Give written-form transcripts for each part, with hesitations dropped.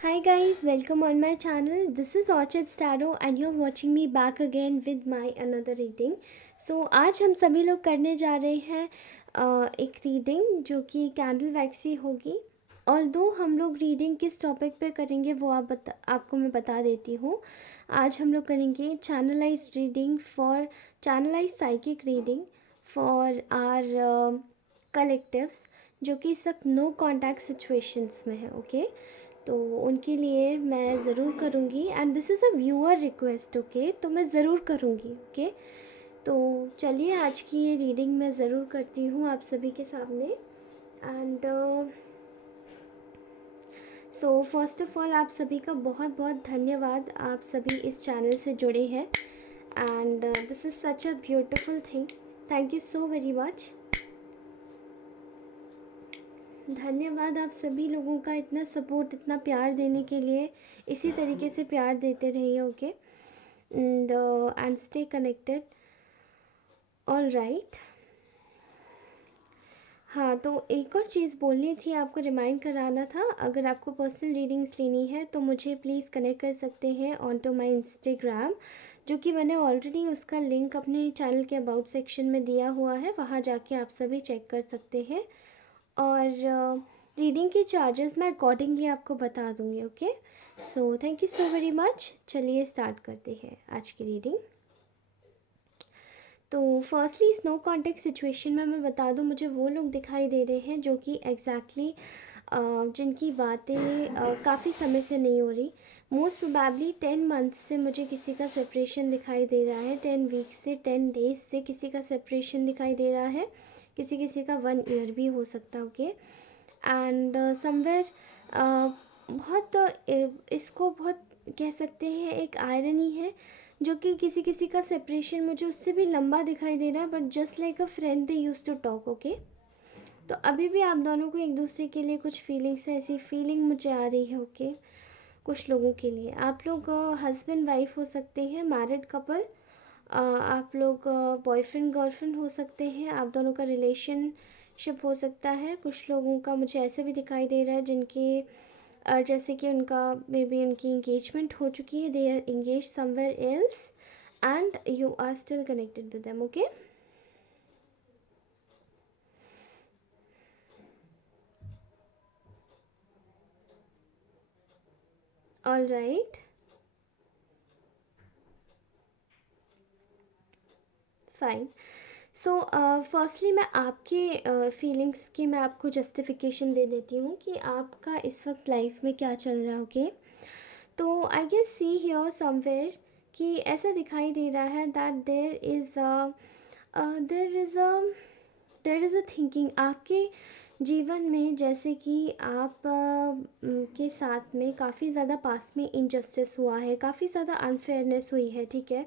Hi guys, welcome on my channel. This is Orchid Staro and you're watching me back again with my another reading. So आज हम सभी लोग करने जा रहे हैं एक रीडिंग जो कि कैंडल वैक्स ही होगी। और दो हम लोग रीडिंग किस टॉपिक पे करेंगे वो आपको मैं बता देती हूँ। आज हम लोग करेंगे channelize reading for channelize psychic reading for our collectives जो कि इस वक्त नो कॉन्टैक्ट सिचुएशंस में है। ओके, तो उनके लिए मैं ज़रूर करूँगी and this is a viewer request. Okay, तो मैं ज़रूर करूँगी। ओके, तो चलिए आज की ये रीडिंग मैं ज़रूर करती हूँ आप सभी के सामने। And so first of all आप सभी का बहुत बहुत धन्यवाद, आप सभी इस चैनल से जुड़े हैं and this is such a beautiful thing. Thank you so very much. धन्यवाद आप सभी लोगों का इतना सपोर्ट, इतना प्यार देने के लिए। इसी तरीके से प्यार देते रहिए। Okay, and stay connected. All right. हाँ, तो एक और चीज़ बोलनी थी, आपको रिमाइंड कराना था। अगर आपको पर्सनल रीडिंग्स लेनी है तो मुझे प्लीज़ कनेक्ट कर सकते हैं ऑन टू माई इंस्टाग्राम, जो कि मैंने ऑलरेडी उसका लिंक अपने चैनल के अबाउट सेक्शन में दिया हुआ है। वहाँ जाके आप सभी चेक कर सकते हैं और रीडिंग के चार्जेस मैं अकॉर्डिंगली आपको बता दूँगी। Okay, so thank you so very much. चलिए स्टार्ट करते हैं आज की रीडिंग। तो फर्स्टली स्नो कॉन्टेक्ट सिचुएशन में मैं बता दूं, मुझे वो लोग दिखाई दे रहे हैं जो कि एग्जैक्टली जिनकी बातें काफ़ी समय से नहीं हो रही। मोस्ट प्रोबेबली 10 मंथ्स से मुझे किसी का सेपरेशन दिखाई दे रहा है। 10 वीक्स से 10 डेज से किसी का सेपरेशन दिखाई दे रहा है। किसी किसी का 1 ईयर भी हो सकता है। ओके, एंड समवेयर बहुत इसको बहुत कह सकते हैं एक आयरनी है, जो कि किसी किसी का सेपरेशन मुझे उससे भी लंबा दिखाई दे रहा है, but just like a friend they use to talk. Okay, तो अभी भी आप दोनों को एक दूसरे के लिए कुछ फीलिंग्स है, ऐसी फीलिंग मुझे आ रही है। ओके, कुछ लोगों के लिए आप लोग हस्बैंड वाइफ हो सकते हैं, मैरिड कपल। आप लोग बॉयफ्रेंड गर्लफ्रेंड हो सकते हैं, आप दोनों का रिलेशनशिप हो सकता है। कुछ लोगों का मुझे ऐसे भी दिखाई दे रहा है जिनके जैसे कि उनका मे बी उनकी इंगेजमेंट हो चुकी है, they are engage somewhere else and you are still connected with them. Okay, all right, fine. So firstly मैं आपके फीलिंग्स की मैं आपको जस्टिफिकेशन दे देती हूँ कि आपका इस वक्त लाइफ में क्या चल रहा है। ओके, तो I can see here somewhere कि ऐसा दिखाई दे रहा है that there is a there is a thinking आपके जीवन में, जैसे कि आप के साथ में काफ़ी ज़्यादा पास में इनजस्टिस हुआ है, काफ़ी ज़्यादा अनफेयरनेस हुई है। ठीक है,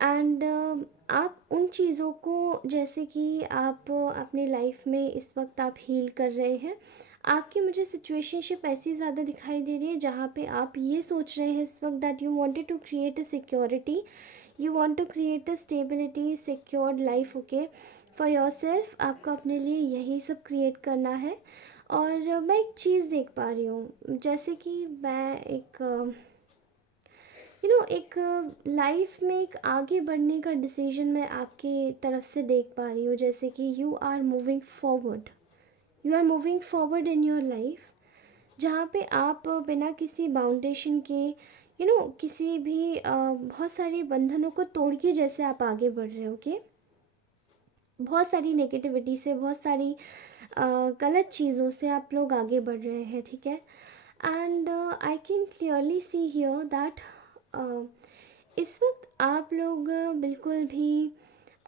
एंड आप उन चीज़ों को, जैसे कि आप अपनी लाइफ में इस वक्त आप हील कर रहे हैं। आपकी मुझे सिचुएशनशिप ऐसी ज़्यादा दिखाई दे रही है जहाँ पे आप ये सोच रहे हैं इस वक्त that you wanted to create a security, you want to create a stability, secured life. Okay, for yourself आपको अपने लिए यही सब क्रिएट करना है। और मैं एक चीज़ देख पा रही हूँ, जैसे कि मैं एक एक लाइफ में एक आगे बढ़ने का डिसीजन मैं आपकी तरफ से देख पा रही हूँ। जैसे कि you are moving forward, you are moving forward in your life, जहाँ पे आप बिना किसी बाउंडेशन के किसी भी बहुत सारे बंधनों को तोड़ के जैसे आप आगे बढ़ रहे हो। के बहुत सारी नेगेटिविटी से, बहुत सारी गलत चीज़ों से आप लोग आगे बढ़ रहे हैं। ठीक है, and I can clearly see here that इस वक्त आप लोग बिल्कुल भी,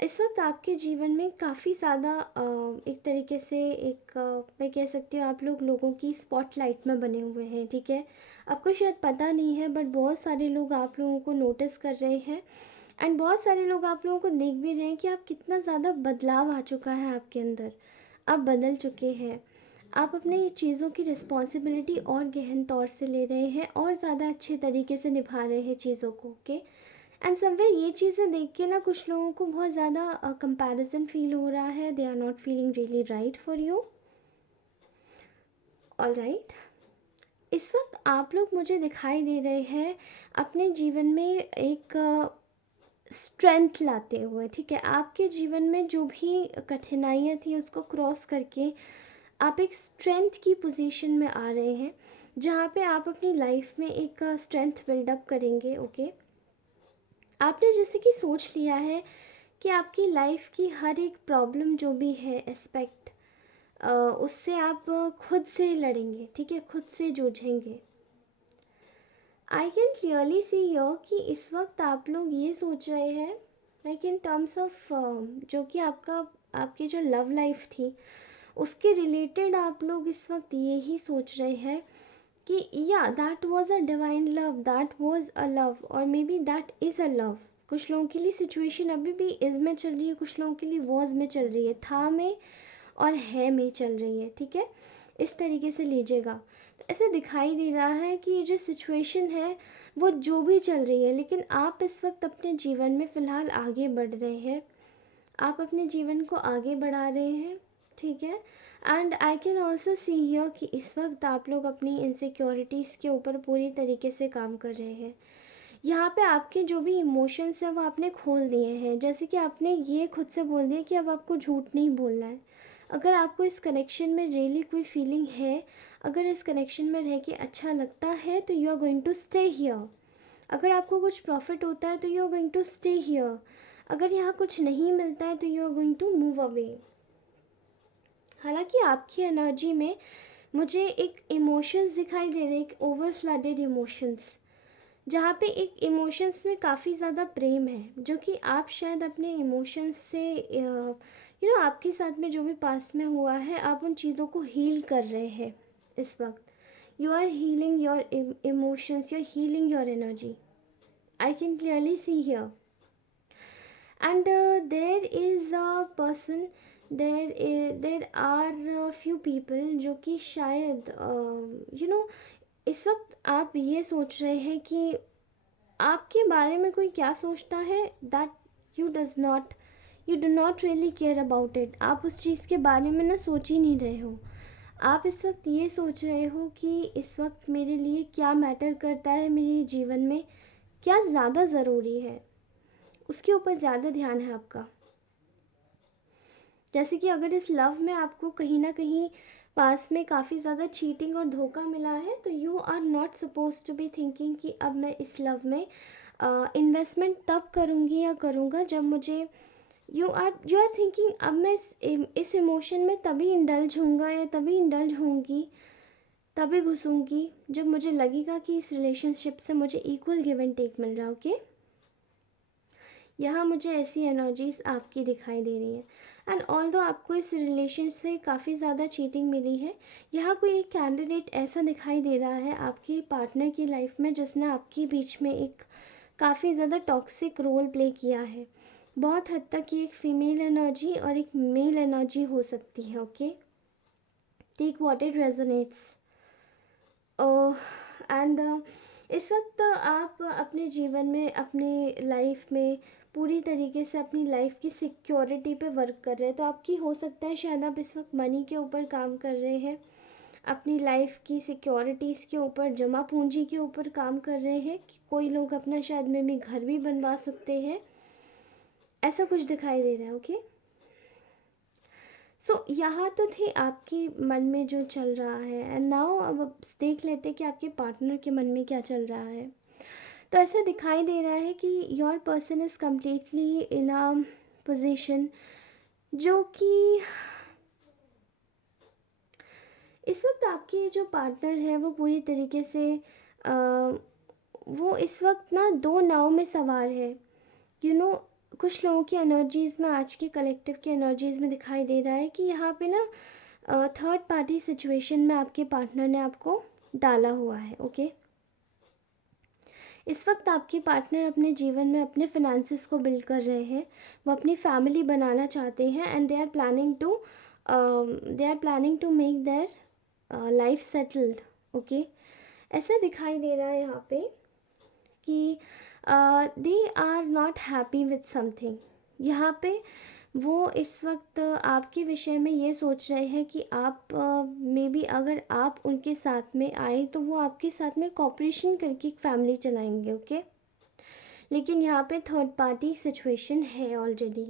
इस वक्त आपके जीवन में काफ़ी ज़्यादा एक तरीके से मैं कह सकती हूँ आप लोग लोगों की स्पॉटलाइट में बने हुए हैं। ठीक है, आपको शायद पता नहीं है बट बहुत सारे लोग आप लोगों को नोटिस कर रहे हैं एंड बहुत सारे लोग आप लोगों को देख भी रहे हैं कि आप कितना ज़्यादा बदलाव आ चुका है आपके अंदर, आप बदल चुके हैं। आप अपने चीज़ों की रिस्पॉन्सिबिलिटी और गहन तौर से ले रहे हैं और ज़्यादा अच्छे तरीके से निभा रहे हैं चीज़ों को। ओके, एंड समवेयर ये चीज़ें देख के ना कुछ लोगों को बहुत ज़्यादा कंपैरिजन फील हो रहा है, they are not feeling really right for you. All right, इस वक्त आप लोग मुझे दिखाई दे रहे हैं अपने जीवन में एक स्ट्रेंथ लाते हुए, ठीक है। आपके जीवन में जो भी कठिनाइयाँ थी उसको क्रॉस करके आप एक स्ट्रेंथ की पोजीशन में आ रहे हैं, जहाँ पे आप अपनी लाइफ में एक स्ट्रेंथ बिल्डअप करेंगे, ओके। आपने जैसे कि सोच लिया है कि आपकी लाइफ की हर एक प्रॉब्लम जो भी है एस्पेक्ट, उससे आप खुद से लड़ेंगे, ठीक है, खुद से जूझेंगे। I can clearly see your कि इस वक्त आप लोग ये सोच रहे हैं लाइक इन टर्म्स ऑफ जो कि आपकी जो लव लाइफ थी उसके रिलेटेड आप लोग इस वक्त ये ही सोच रहे हैं कि या that was a divine love, that was a love, और may be that is a love. कुछ लोगों के लिए सिचुएशन अभी भी इज़ में चल रही है, कुछ लोगों के लिए वॉज में चल रही है, था में और है में चल रही है, ठीक है। इस तरीके से लीजिएगा। तो ऐसे दिखाई दे रहा है कि ये जो सिचुएशन है वो जो भी चल रही है, लेकिन आप इस वक्त अपने जीवन में फ़िलहाल आगे बढ़ रहे हैं, आप अपने जीवन को आगे बढ़ा रहे हैं, ठीक है। And I can also see here कि इस वक्त आप लोग अपनी इनसिक्योरिटीज़ के ऊपर पूरी तरीके से काम कर रहे हैं। यहाँ पे आपके जो भी इमोशंस हैं वो आपने खोल दिए हैं, जैसे कि आपने ये खुद से बोल दिया कि अब आपको झूठ नहीं बोलना है। अगर आपको इस कनेक्शन में रियली कोई फीलिंग है, अगर इस कनेक्शन में रह के अच्छा लगता है तो you are going to stay here. अगर आपको कुछ प्रॉफिट होता है तो you are going to stay here. अगर यहाँ कुछ नहीं मिलता है तो you are going to move away. हालांकि आपकी एनर्जी में मुझे एक इमोशंस दिखाई दे रहे, एक ओवर फ्लडेड इमोशंस, जहाँ पे एक इमोशंस में काफ़ी ज़्यादा प्रेम है, जो कि आप शायद अपने इमोशंस से आपके साथ में जो भी पास्ट में हुआ है आप उन चीज़ों को हील कर रहे हैं इस वक्त। You are healing your emotions, you are healing your energy, I can clearly see here. And there is a person, there are few people जो कि शायद इस वक्त आप ये सोच रहे हैं कि आपके बारे में कोई क्या सोचता है, that you do not really care about it. आप उस चीज़ के बारे में ना सोच ही नहीं रहे हो। आप इस वक्त ये सोच रहे हो कि इस वक्त मेरे लिए क्या मैटर करता है, मेरे जीवन में क्या ज़्यादा ज़रूरी है, उसके ऊपर ज़्यादा ध्यान है आपका। जैसे कि अगर इस लव में आपको कहीं ना कहीं पास में काफ़ी ज़्यादा चीटिंग और धोखा मिला है, तो you are not suppose to be thinking कि अब मैं इस लव में इन्वेस्टमेंट तब करूँगी या करूँगा जब मुझे यू आर थिंकिंग अब मैं इस इमोशन में तभी इंडल्ज होऊंगा या तभी इंडल्ज होंगी, तभी घुसूंगी जब मुझे लगेगा कि इस रिलेशनशिप से मुझे इक्वल गिव एंड टेक मिल रहा है, ओके। यहाँ मुझे ऐसी एनर्जीज आपकी दिखाई दे रही हैं। एंड ऑल्दो आपको इस रिलेशन से काफ़ी ज़्यादा चीटिंग मिली है, यहाँ कोई एक कैंडिडेट ऐसा दिखाई दे रहा है आपके पार्टनर की लाइफ में जिसने आपके बीच में एक काफ़ी ज़्यादा टॉक्सिक रोल प्ले किया है। बहुत हद तक ये एक फीमेल एनर्जी और एक मेल एनर्जी हो सकती है, okay. Take what it resonates. And इस वक्त आप अपने जीवन में, अपने लाइफ में पूरी तरीके से अपनी लाइफ की सिक्योरिटी पे वर्क कर रहे हैं। तो आपकी हो सकता है शायद आप इस वक्त मनी के ऊपर काम कर रहे हैं, अपनी लाइफ की सिक्योरिटीज़ के ऊपर, जमा पूंजी के ऊपर काम कर रहे हैं। कि कोई लोग अपना शायद में भी घर भी बनवा सकते हैं, ऐसा कुछ दिखाई दे रहा है, ओके। सो यहाँ तो थे आपके मन में जो चल रहा है, एंड नाउ अब देख लेते कि आपके पार्टनर के मन में क्या चल रहा है। तो ऐसा दिखाई दे रहा है कि your person is completely in a position जो कि इस वक्त आपके जो पार्टनर है वो पूरी तरीके से अ, वो इस वक्त ना दो नाव में सवार है। यू नो कुछ लोगों की एनर्जीज़ में, आज के कलेक्टिव की एनर्जीज़ में दिखाई दे रहा है कि यहाँ पे ना थर्ड पार्टी सिचुएशन में आपके पार्टनर ने आपको डाला हुआ है, ओके। इस वक्त आपके पार्टनर अपने जीवन में अपने फिनेंसेस को बिल्ड कर रहे हैं, वो अपनी फैमिली बनाना चाहते हैं, and they are planning to make their life settled, okay. ऐसा दिखाई दे रहा है यहाँ पे कि they are not happy with something. यहाँ पे वो इस वक्त आपके विषय में ये सोच रहे हैं कि आप मे बी अगर आप उनके साथ में आए तो वो आपके साथ में कॉपरेशन करके एक फैमिली चलाएंगे, ओके। लेकिन यहाँ पे थर्ड पार्टी सिचुएशन है ऑलरेडी।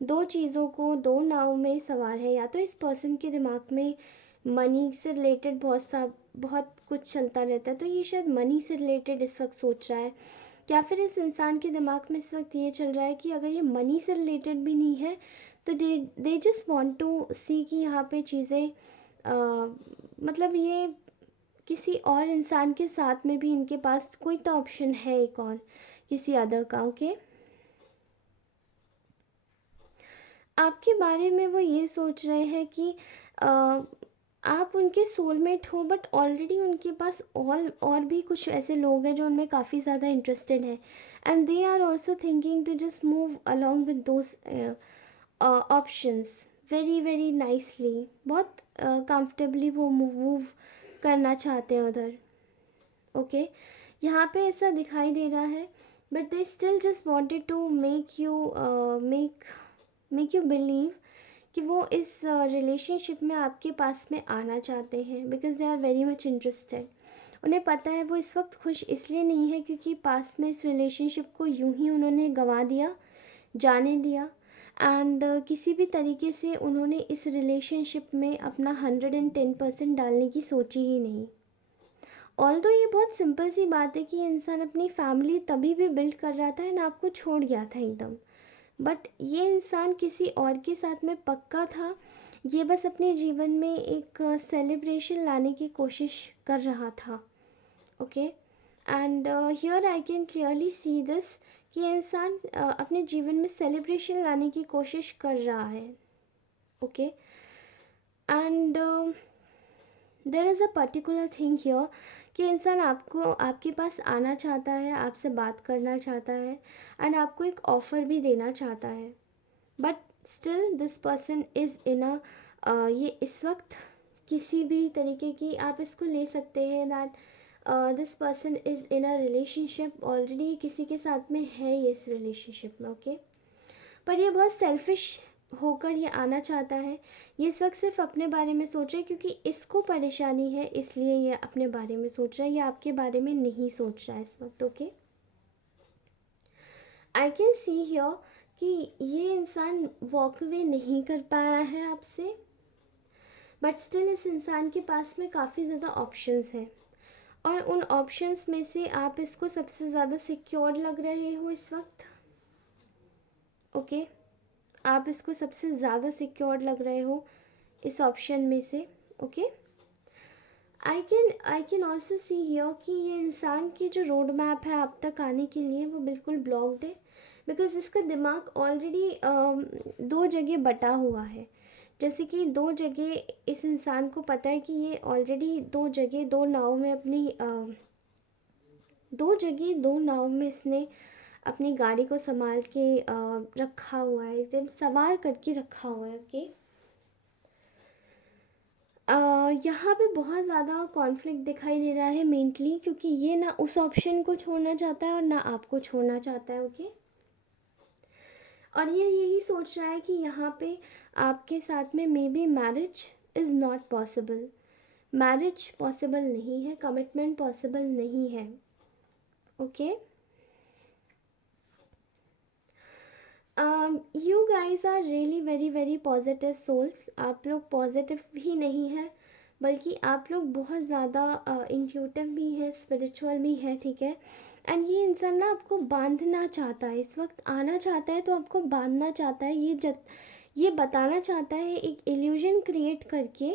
दो चीज़ों को, दो नाव में सवार है। या तो इस पर्सन के दिमाग में मनी से रिलेटेड बहुत कुछ चलता रहता है, तो ये शायद मनी से रिलेटेड इस वक्त सोच रहा है। या फिर इस इंसान के दिमाग में इस वक्त ये चल रहा है कि अगर ये मनी से रिलेटेड भी नहीं है तो दे जस्ट वांट टू सी कि यहाँ पे चीज़ें मतलब ये किसी और इंसान के साथ में भी इनके पास कोई तो ऑप्शन है, एक और किसी अदर का, ओके। आपके बारे में वो ये सोच रहे हैं कि आप उनके सोलमेट हो, बट ऑलरेडी उनके पास और भी कुछ ऐसे लोग हैं जो उनमें काफ़ी ज़्यादा इंटरेस्टेड हैं, and they are also thinking to just move along with those options very very nicely. बहुत कंफर्टेबली वो मूव करना चाहते हैं उधर, ओके। यहाँ पे ऐसा दिखाई दे रहा है, but they still just wanted to make you believe कि वो इस रिलेशनशिप में आपके पास में आना चाहते हैं, because they are very much interested. उन्हें पता है वो इस वक्त खुश इसलिए नहीं है क्योंकि पास में इस रिलेशनशिप को यूं ही उन्होंने गंवा दिया, जाने दिया, एंड किसी भी तरीके से उन्होंने इस रिलेशनशिप में अपना 110% डालने की सोची ही नहीं। ऑल्दो ये बहुत सिंपल सी बात है कि ये इंसान अपनी फैमिली तभी भी बिल्ड कर रहा था एंड आपको छोड़ गया था एकदम, बट ये इंसान किसी और के साथ में पक्का था। ये बस अपने जीवन में एक सेलिब्रेशन लाने की कोशिश कर रहा था, okay. And here I can clearly see this कि ये इंसान अपने जीवन में सेलिब्रेशन लाने की कोशिश कर रहा है, okay. And there is a particular thing here कि इंसान आपके पास आना चाहता है, आपसे बात करना चाहता है, एंड आपको एक ऑफ़र भी देना चाहता है, but still this person is in a ये इस वक्त किसी भी तरीके की आप इसको ले सकते हैं that this person is in a relationship already, किसी के साथ में है ये इस रिलेशनशिप में, ओके। पर ये बहुत सेल्फिश होकर ये आना चाहता है। ये इस वक्त सिर्फ अपने बारे में सोच रहा है क्योंकि इसको परेशानी है, इसलिए ये अपने बारे में सोच रहा है, ये आपके बारे में नहीं सोच रहा है इस वक्त, okay. I can see here कि ये इंसान वॉक अवे नहीं कर पाया है आपसे, बट स्टिल इस इंसान के पास में काफ़ी ज़्यादा ऑप्शंस हैं, और उन ऑप्शंस में से आप इसको सबसे ज़्यादा सिक्योर लग रहे हो इस वक्त, ओके। आप इसको सबसे ज़्यादा सिक्योर लग रहे हो इस ऑप्शन में से, okay. I can also see here कि ये इंसान की जो रोड मैप है आप तक आने के लिए वो बिल्कुल ब्लॉक्ड है, बिकॉज इसका दिमाग ऑलरेडी दो जगह बटा हुआ है। जैसे कि दो जगह इस इंसान को पता है कि ये ऑलरेडी दो जगह दो नाव में अपनी दो जगह दो नाव में इसने अपनी गाड़ी को संभाल के रखा हुआ है, एकदम सवार करके रखा हुआ है, ओके। यहाँ पे बहुत ज़्यादा कॉन्फ्लिक्ट दिखाई दे रहा है मेंटली, क्योंकि ये ना उस ऑप्शन को छोड़ना चाहता है और ना आपको छोड़ना चाहता है, ओके। और ये यही सोच रहा है कि यहाँ पे आपके साथ में may be marriage is not possible, marriage possible नहीं है, कमिटमेंट पॉसिबल नहीं है, okay. You guys are really very very positive souls. आप लोग पॉजिटिव ही नहीं है, बल्कि आप लोग बहुत ज़्यादा इंट्यूटिव भी हैं, स्पिरिचुअल भी हैं, ठीक है। एंड ये इंसान ना आपको बांधना चाहता है, इस वक्त आना चाहता है तो आपको बांधना चाहता है, ये बताना चाहता है एक इल्यूजन क्रिएट करके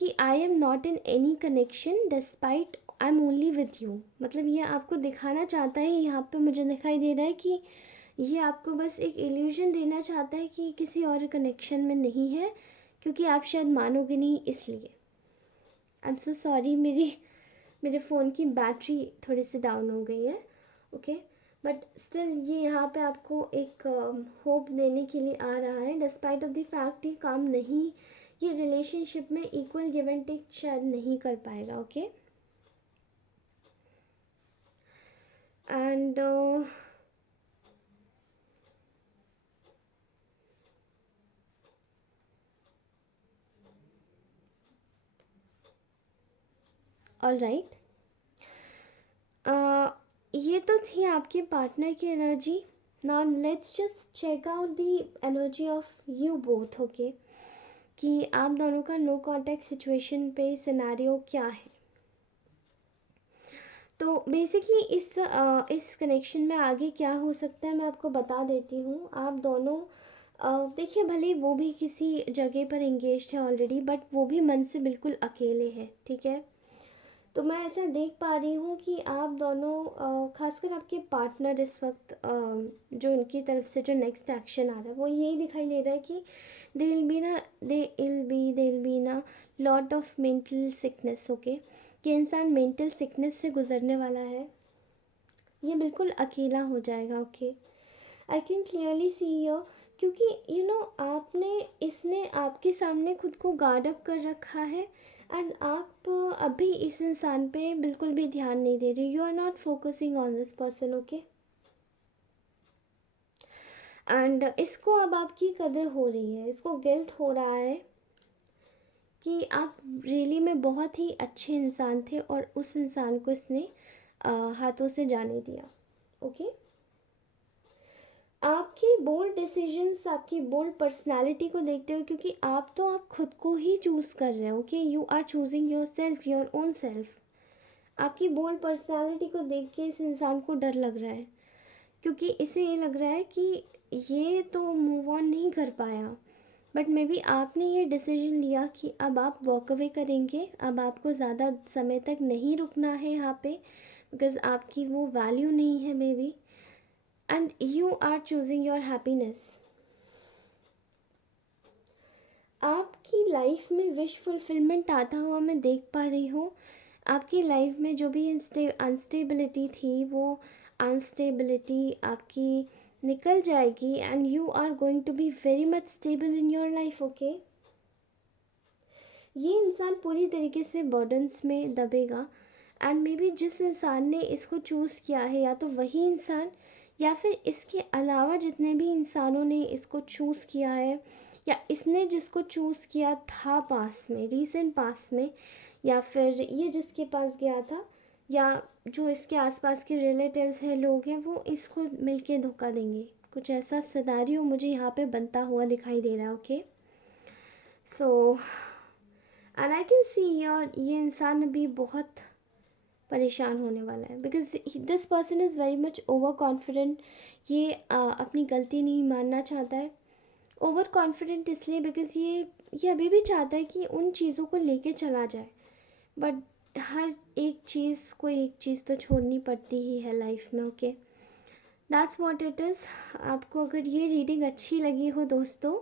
कि I am not in any connection despite I am only with you. मतलब ये आपको दिखाना चाहता है, यहाँ पे मुझे दिखाई दे रहा है कि ये आपको बस एक इल्यूजन देना चाहता है कि किसी और कनेक्शन में नहीं है, क्योंकि आप शायद मानोगे नहीं इसलिए। आई एम सो सॉरी, मेरे फ़ोन की बैटरी थोड़ी सी डाउन हो गई है, ओके। बट स्टिल ये यहाँ पे आपको एक होप देने के लिए आ रहा है, डिस्पाइट ऑफ द फैक्ट ये काम नहीं, ये रिलेशनशिप में इक्वल गिव एंड टेक शायद नहीं कर पाएगा, ओके। एंड ऑलराइट, ये तो थी आपके पार्टनर की energy. Now let's just check out the energy of you both. Okay, कि आप दोनों का नो कांटेक्ट सिचुएशन पे सिनेरियो क्या है. तो बेसिकली इस कनेक्शन में आगे क्या हो सकता है मैं आपको बता देती हूँ. आप दोनों देखिए, भले वो भी किसी जगह पर एंगेज्ड है ऑलरेडी, बट वो भी मन से बिल्कुल अकेले है. ठीक है, तो मैं ऐसा देख पा रही हूँ कि आप दोनों खासकर आपके पार्टनर इस वक्त जो उनकी तरफ से जो नेक्स्ट एक्शन आ रहा है वो यही दिखाई दे रहा है कि दे विल बी ना lot of mental sickness. Okay, कि इंसान मेंटल सिकनेस से गुजरने वाला है. ये बिल्कुल अकेला हो जाएगा. Okay, I can clearly see your, क्योंकि आपने इसने आपके सामने खुद को गार्ड अप कर रखा है. एंड आप अभी इस इंसान पे बिल्कुल भी ध्यान नहीं दे रहे. You are not focusing on this person. Okay, and इसको अब आपकी कदर हो रही है, इसको गिल्ट हो रहा है कि आप रियली में बहुत ही अच्छे इंसान थे और उस इंसान को इसने हाथों से जाने दिया. ओके, आपके बोल्ड डिसीजंस, आपकी बोल्ड पर्सनालिटी को देखते हुए, क्योंकि आप खुद को ही चूज़ कर रहे हो. Okay, you are choosing your self, your own self. आपकी बोल्ड पर्सनालिटी को देख के इस इंसान को डर लग रहा है, क्योंकि इसे ये लग रहा है कि ये तो मूव ऑन नहीं कर पाया. बट मे बी आपने ये डिसीजन लिया कि अब आप वॉक अवे करेंगे, अब आपको ज़्यादा समय तक नहीं रुकना है यहाँ पे, बिकॉज आपकी वो वैल्यू नहीं है may be. And you are choosing your happiness. आपकी लाइफ में विश फुलफिलमेंट आता हुआ मैं देख पा रही हूँ. आपकी लाइफ में जो भी अनस्टेबिलिटी थी, वो अनस्टेबिलिटी आपकी निकल जाएगी and you are going to be very much stable in your life. Okay, ये इंसान पूरी तरीके से बर्डन्स में दबेगा. एंड मे बी जिस इंसान ने इसको चूज़ किया है, या तो वही इंसान या फिर इसके अलावा जितने भी इंसानों ने इसको चूज़ किया है, या इसने जिसको चूज़ किया था पास में, रीसेंट पास में, या फिर ये जिसके पास गया था, या जो इसके आसपास के रिलेटिव्स हैं, लोग हैं, वो इसको मिलके धोखा देंगे. कुछ ऐसा सिनेरियो मुझे यहाँ पे बनता हुआ दिखाई दे रहा है. Okay, so and I can see ये इंसान अभी बहुत परेशान होने वाला है, because this person is very much over confident. ये अपनी गलती नहीं मानना चाहता है. ओवर कॉन्फिडेंट इसलिए बिकॉज ये अभी भी चाहता है कि उन चीज़ों को लेके चला जाए, बट हर एक चीज़ को एक चीज़ तो छोड़नी पड़ती ही है लाइफ में. Okay, that's what it is. आपको अगर ये रीडिंग अच्छी लगी हो दोस्तों,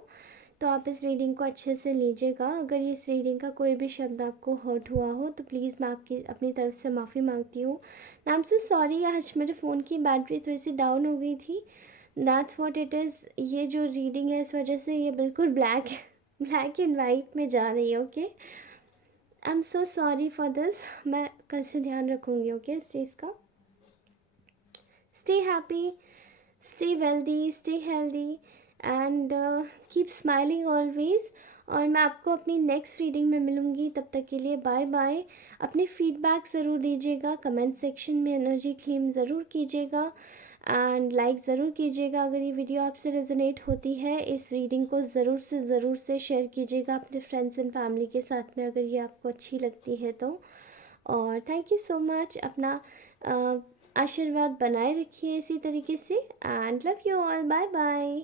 तो आप इस रीडिंग को अच्छे से लीजिएगा. अगर इस रीडिंग का कोई भी शब्द आपको हर्ट हुआ हो तो प्लीज़ मैं आपकी अपनी तरफ से माफ़ी मांगती हूँ. नाम से सॉरी, आज मेरे फ़ोन की बैटरी थोड़ी सी डाउन हो गई थी. That's what it is. ये जो रीडिंग है, इस वजह से ये बिल्कुल ब्लैक एंड वाइट में जा रही है. Okay, I am so sorry for this. मैं कल से ध्यान रखूँगी. ओके, इस चीज़ का. Stay happy, stay wealthy, stay healthy and keep smiling always. और मैं आपको अपनी नेक्स्ट रीडिंग में मिलूँगी. तब तक के लिए बाय बाय. अपने फीडबैक ज़रूर दीजिएगा, कमेंट सेक्शन में एनर्जी क्लेम ज़रूर कीजिएगा एंड लाइक ज़रूर कीजिएगा. अगर ये वीडियो आपसे रेजोनेट होती है, इस रीडिंग को ज़रूर से शेयर कीजिएगा अपने फ्रेंड्स एंड फैमिली के साथ में, अगर ये आपको अच्छी लगती है तो. और थैंक यू सो मच. अपना आशीर्वाद बनाए रखिए इसी तरीके से and love you all. Bye bye.